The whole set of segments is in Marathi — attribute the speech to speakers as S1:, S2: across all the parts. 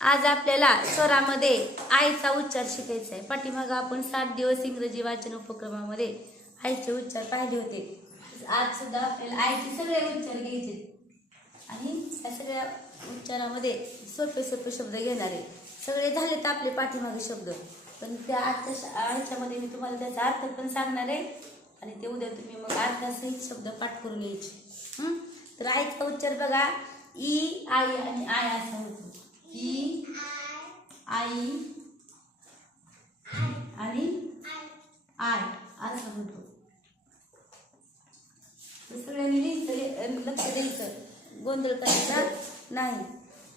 S1: आज आपल्याला स्वरामध्ये आईचा उच्चार शिकायचा आहे. पाठीमागं आपण सात दिवस इंग्रजी वाचन उपक्रमामध्ये आईचे उच्चार पाहिले होते. आज सुद्धा आपल्याला आईचे सगळे उच्चार घ्यायचे आणि या सगळ्या उच्चारामध्ये सोपे सोपे शब्द घेणार आहे. सगळे तर आपले पाठीमागे शब्द. पण त्या आजच्या श- ह्याच्यामध्ये मी तुम्हाला त्याचा अर्थ पण सांगणार आहे. आणि ते उद्या तुम्ही मग अर्थासहित शब्द पाठ करून घ्यायचे. तर आईचा उच्चार बघा. ई आई आणि आय असा होतो. ई आई आणि आय. असा तर सगळ्यांनी लिहायचं लक्ष द्यायचं. गोंधळ करायचा नाही.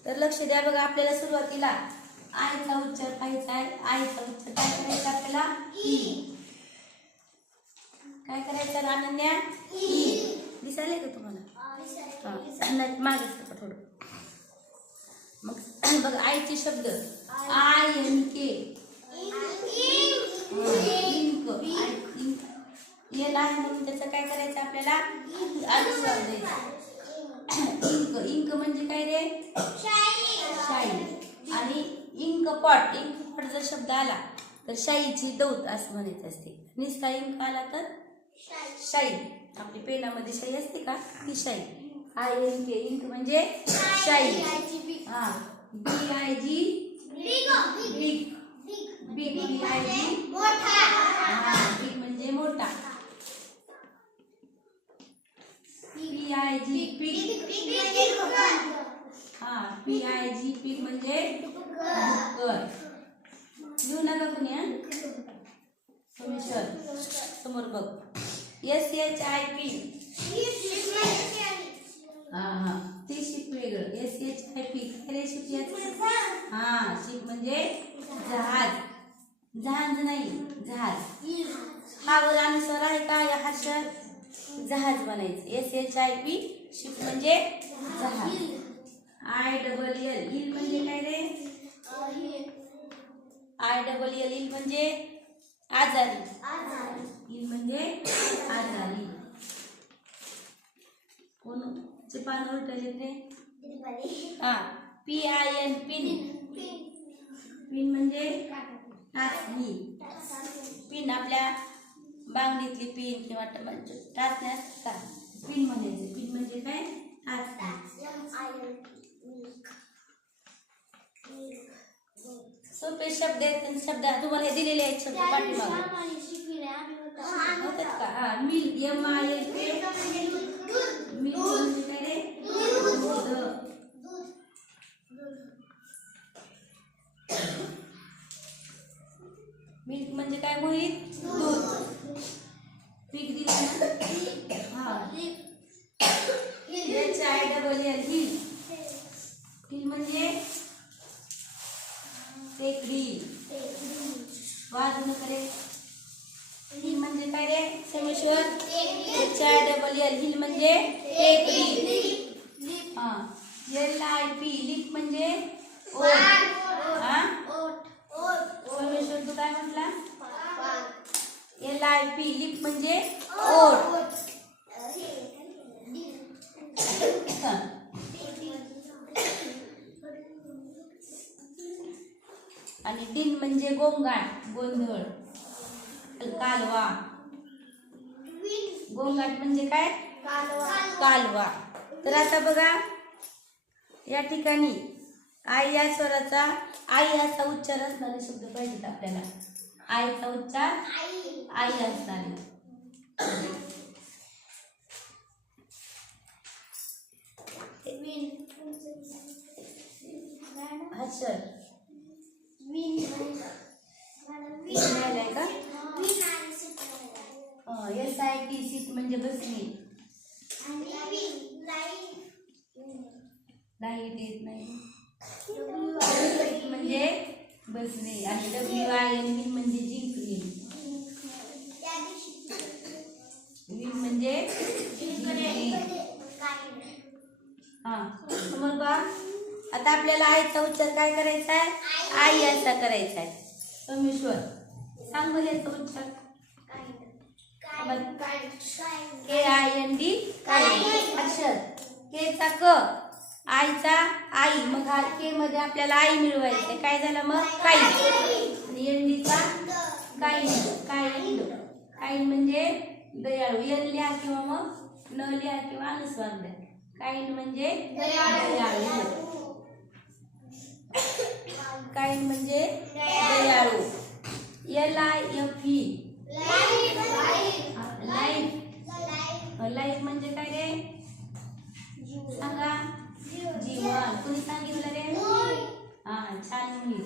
S1: तर लक्ष द्या बघा आपल्याला सुरुवातीला आयचा उच्चार पाहायचा आहे. आयचा उच्चार काय करायचा आपल्याला? ई. काय करायचं अनन्या ई. दिसायला का तुम्हाला? हा. मागे थोडं. मग बघा आईचे शब्द. I N K. Ink. I- ink. येला आहे म्हणून त्याचं काय करायचं आपल्याला? अनुस्वार द्यायचा इंक. इंक म्हणजे काय रे? शाई. आणि इंक पॉट इंक पॉट जर शब्द आला तर शाईची दौत असं म्हणायचं असते. निस्ता इंक आला तर? शाई. आपली पेनामध्ये शाई असते का? ती शाई. I N K. इंक म्हणजे शाई. हा B I G big big B I G हा बिग म्हणजे मोठा. पी आय जी पिग हा पी आय जी पिग म्हणजे डुक्कर लिहू नका कुणी हा? तुम्ही सर समोर बघ. एस एच आय पी हा हा. ते शिप वेगळं एस एच आय पी काय रे शिप याचं? हा शिप म्हणजे जहाज. जहाज नाही जहाज. हा वर अनुसार आहे का? या हर्षात जहाज बनायचं. S H I P ship म्हणजे जहाज. आय डबल एल इल म्हणजे काय रे? आय डबल एल इल म्हणजे आजारी. इल म्हणजे आजारी. कोण? हा P I N pin pin म्हणजे? टाचणी पिन आपल्या पिन किंवा टाचण्या असतात पिन म्हणायचे पिन म्हणजे काय? टाचणी सोपे शब्द आहेत शब्द तुम्हाला हे दिलेले आहेत शब्द पाठीमागे. होतात का? हा mill M I L mill म्हणजे काय रे दूध. मिल्क म्हणजे काय मोहित दूध पीक दिलं ना। हा। I double L hill hill म्हणजे टेकडी। वाजून करे। हिल म्हणजे काय रे Someshwar H I double L hill म्हणजे टेकडी। हा। L I P. लिप म्हणजे ओठ हा। सोमेश्वर तू काय म्हटला एल आय पी लिप म्हणजे ओट आणि डिन म्हणजे गोंगाट गोंधळ कालवा. गोंगाट म्हणजे काय? कालवा. तर आता बघा या ठिकाणी आई या स्वराचा आई याचा उच्चार असणारे शब्द पाहिजेत आपल्याला. आईचा उच्चार आई मिळालंय का? एस आय टी सीट म्हणजे बसणे लाइट येत नाही. म्हणजे बसणे आणि डब्ल्यू आय एन म्हणजे जिंकणे बा आता आपल्याला आईचा उच्चार काय करायचा आहे? आई असा करायचा आहे. सोमेश्वर सांग मला याचा उच्चार के आय एन डी काय अक्षर. के चा क आईचा आई. मग हा के मध्ये आपल्याला आई मिळवायचे. काय झालं मग? काही. आणि एंडीचा काही काही काही म्हणजे दयाळू. एन लिहा किंवा मग न लिहा किंवा अनुस्वार द्या काही म्हणजे दयाळू. काही म्हणजे दयाळू. L I F E life. Life म्हणजे काय रे? सांगा. जीवन. कुणी सांगितलं रे? हा छान मुली.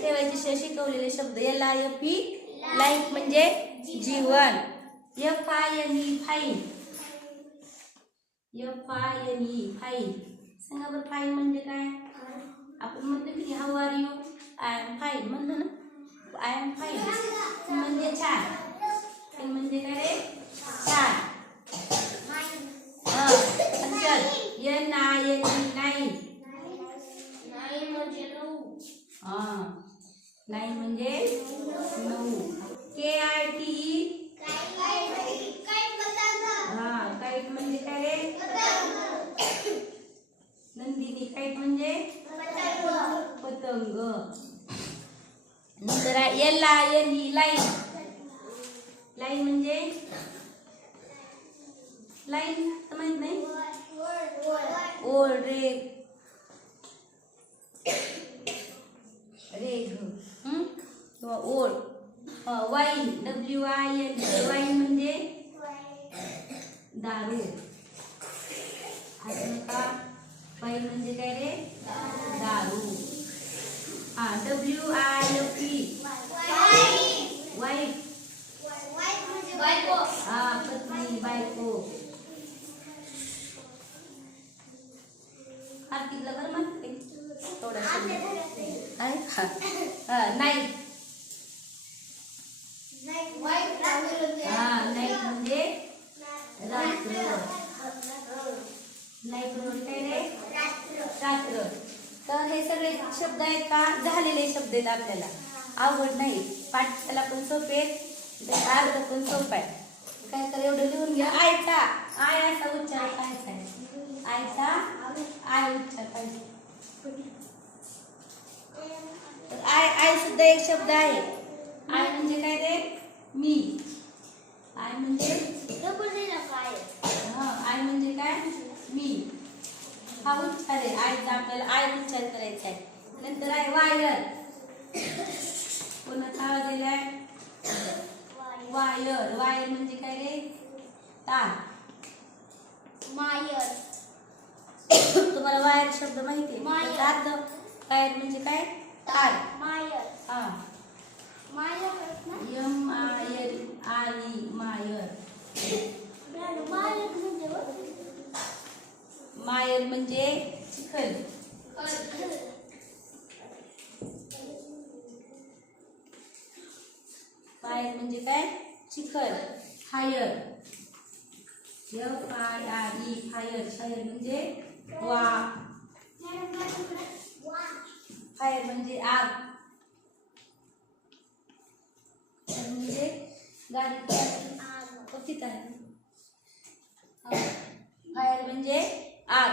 S1: ठेवायचे शिकवलेले शब्द. L I F E life म्हणजे जीवन. F I N E fine. F I N E fine सांगा बरं फाईन म्हणजे काय? आपण म्हणतो की how are you I am fine म्हणतो ना? आय एम फाईन म्हणजे छान फाईन म्हणजे काय रे? छान चल एन आय एन ई नाही नाही म्हणजे नऊ. के आय टी ई हा काईट म्हणजे काय रे नंदिनी काईट म्हणजे पतंग नंतर L I N E line line म्हणजे लाईन माहीत नाही ओळ रेग रेग हं? किंवा ओळ wine W I N wine म्हणजे दारू अजून का वाईन म्हणजे काय रे दारू Uh, w I F E. Wife. Wife. Wife. Ah, Wife. Wife. तर हे सगळे शब्द आहेत का? झालेले शब्द आहेत आपल्याला. आवड नाही. पाठशाला पण सोपे अर्थ पण सोपा आहे. काय तर एवढं लिहून घ्या. आयचा आय असा उच्चार पाहायचा आहे. आयचा आय उच्चार पाहिजे आय आय सुद्धा एक शब्द आहे. आय म्हणजे काय रे? मी. आय म्हणजे? हा आय म्हणजे काय? मी. हा उच्चार आहे आयचा आपल्याला आय उच्चार करायचा आहे नंतर आहे वायर. कोणाचा आवाज़ दिलाय वायर. वायर म्हणजे काय रे? तार. तुम्हाला वायर शब्द माहिती आहे?
S2: वायर.
S1: त्याचा अर्थ वायर म्हणजे काय? तार. हा. एम आयर आई मायर. मायर म्हणजे म्हणजे चिखल. मायर म्हणजे काय? चिखल. Fire F I R E fire fire म्हणजे वा. फायर म्हणजे आग. म्हणजे गाडी. कथित आहे फायर म्हणजे आग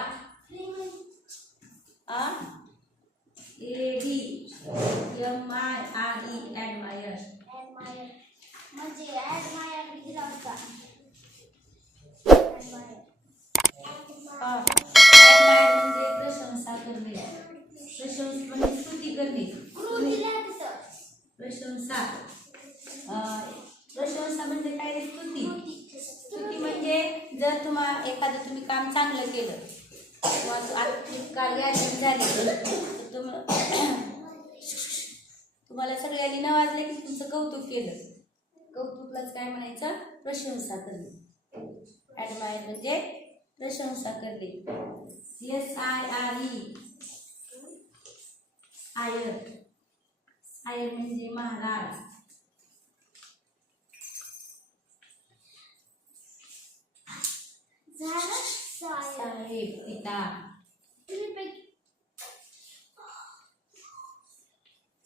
S1: आ? A D. M I R E admire admire म्हणजे प्रशंसा करणे प्रशंसा म्हणजे स्तुती करणे प्रशंसा अं, प्रशंसा म्हणजे काय रे स्तुती स्तुती म्हणजे जर तुम्हा एखादं तुम्ही काम चांगलं केलं किंवा तू काल यादी झाली तर तुम तुम्हाला सगळ्यांनी नवाजले की तुमचं कौतुक केलं. कौतुकलाच काय म्हणायचं? प्रशंसा करणे. ॲडमायर म्हणजे प्रशंसा करणे. S I R E sire. Sire म्हणजे महाराज. साहेब पिता.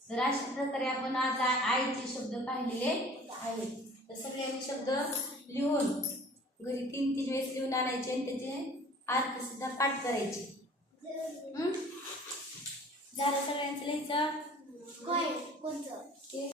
S1: तर अशा प्रकारे आपण आज आईचे शब्द पाहिलेले आहेत. तर सगळ्यांनी शब्द लिहून घरी तीन तीन वेळेस लिहून आणायचे आणि त्याचे अर्थ सुद्धा पाठ करायचे. झालं सगळ्यांचं लिहायचं?
S2: कोणतं?